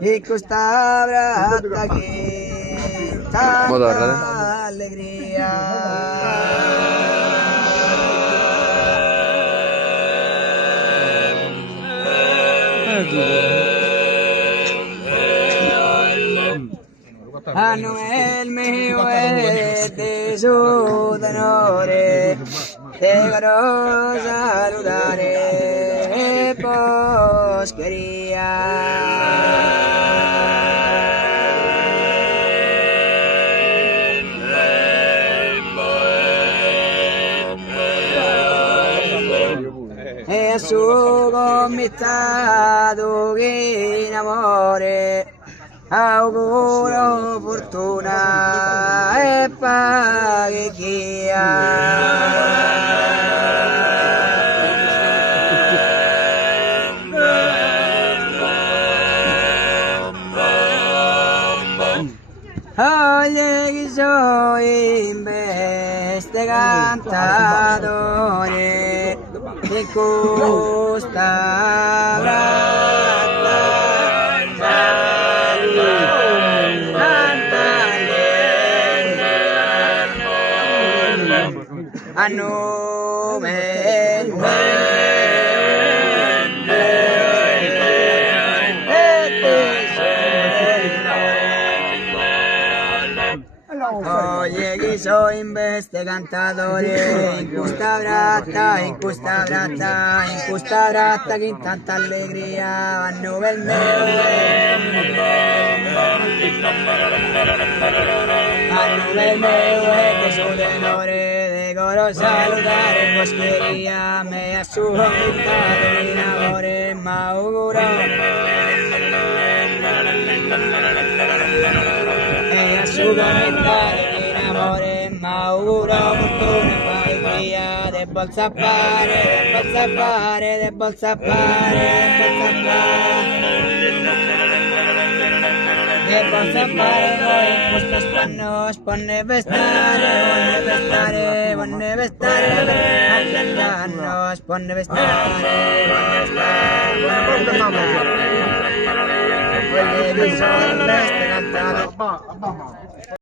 e questa brata che tanta allegria. A nome mio e di suo tenore te vorrò salutare e e a suo committato che in amore auguro fortuna e Oye che sono in veste cantatore in questa a nome Oye che so in veste cantatore in questa bratta che in tanta allegria a nome mio che sono tenore devo salutare in boscheria me a suo committato in amore ma auguro su commentare in amore ma auguro fortuna e via debbo zappare voi in questo spanno sponne vestare vonne vestare all'anno sponne vestare voglio che sono in veste cantato